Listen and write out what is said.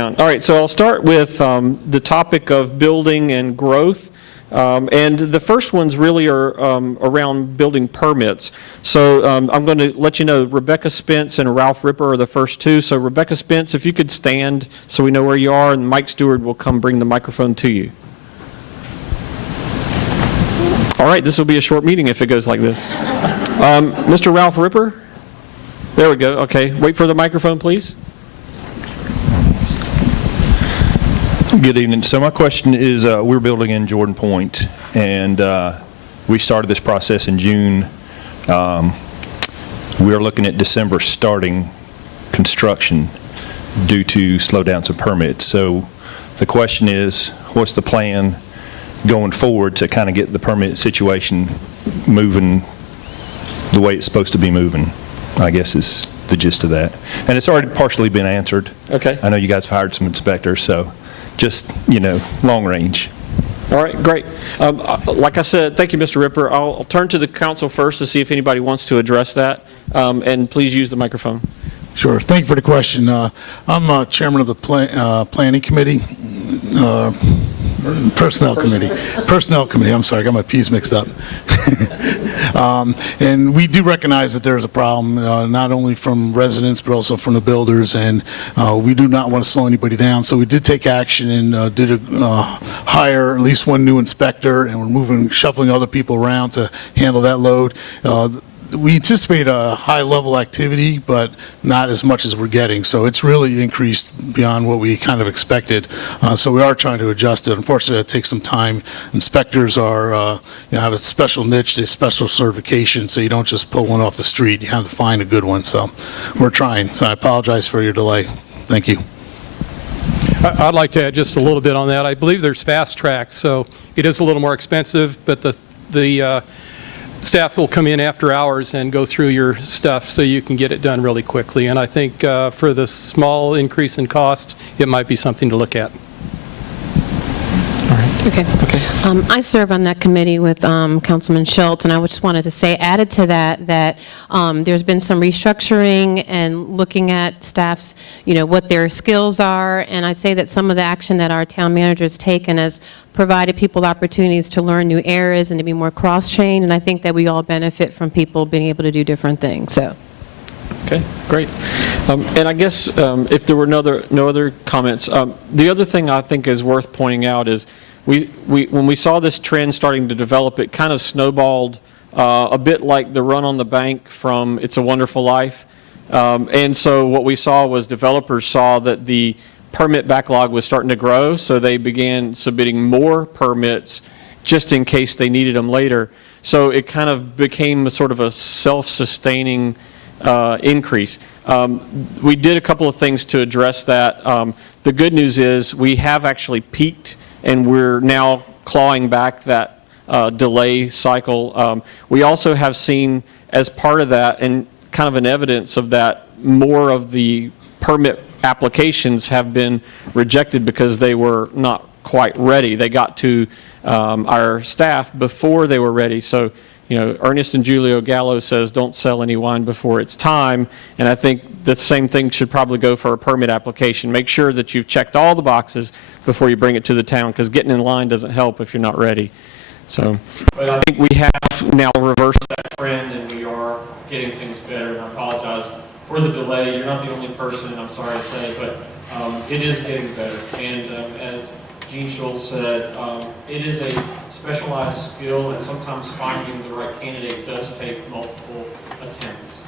All right, so I'll start with the topic of building and growth. And the first ones really are around building permits. So I'm going to let you know Rebecca Spence and Ralph Ripper are the first two. So Rebecca Spence, if you could stand so we know where you are, and Mike Stewart will come bring the microphone to you. All right, this will be a short meeting if it goes like this. Mr. Ralph Ripper? There we go. Okay, wait for the microphone, please. Good evening. So my question is, we're building in Jordan Point, and we started this process in June. We're looking at December starting construction due to slowdowns of permits. So the question is, what's the plan going forward to kind of get the permit situation moving the way it's supposed to be moving, I guess is the gist of that. And it's already partially been answered. Okay. I know you guys have hired some inspectors, so just, long range. All right, great. Like I said, thank you, Mr. Ripper. I'll turn to the council first to see if anybody wants to address that. And please use the microphone. Sure. Thank you for the question. I'm chairman of the planning committee, personnel committee. I'm sorry, I got my P's mixed up. And we do recognize that there's a problem, not only from residents but also from the builders, and we do not want to slow anybody down. So we did take action and did hire at least one new inspector, and we're shuffling other people around to handle that load. We anticipate a high-level activity, but not as much as we're getting. So it's really increased beyond what we kind of expected. So we are trying to adjust it. Unfortunately, it takes some time. Inspectors are, have a special niche, a special certification, so you don't just pull one off the street. You have to find a good one. So we're trying. So I apologize for your delay. Thank you. I'd like to add just a little bit on that. I believe there's fast track, so it is a little more expensive, but the staff will come in after hours and go through your stuff so you can get it done really quickly. And I think for the small increase in costs, it might be something to look at. Okay. I serve on that committee with Councilman Schultz, and I just wanted to say, added to that, that there's been some restructuring and looking at staff's, what their skills are, and I'd say that some of the action that our town manager has taken has provided people opportunities to learn new areas and to be more cross-trained, and I think that we all benefit from people being able to do different things. So. Okay, great. And I guess if there were no other comments, the other thing I think is worth pointing out is when we saw this trend starting to develop, it kind of snowballed a bit like the run on the bank from It's a Wonderful Life. And so what we saw was developers saw that the permit backlog was starting to grow, so they began submitting more permits just in case they needed them later. So it kind of became a sort of a self-sustaining increase. We did a couple of things to address that. The good news is we have actually peaked, and we're now clawing back that delay cycle. We also have seen, as part of that, and kind of an evidence of that, more of the permit applications have been rejected because they were not quite ready. They got to our staff before they were ready. So, Ernest and Julio Gallo says, don't sell any wine before it's time. And I think the same thing should probably go for a permit application. Make sure that you've checked all the boxes before you bring it to the town, because getting in line doesn't help if you're not ready. So, but I think we have now reversed that trend, and we are getting things better. And I apologize for the delay. You're not the only person, I'm sorry to say, but it is getting better. And as Gene Schultz said, it is a specialized skill, and sometimes finding the right candidate does take multiple attempts.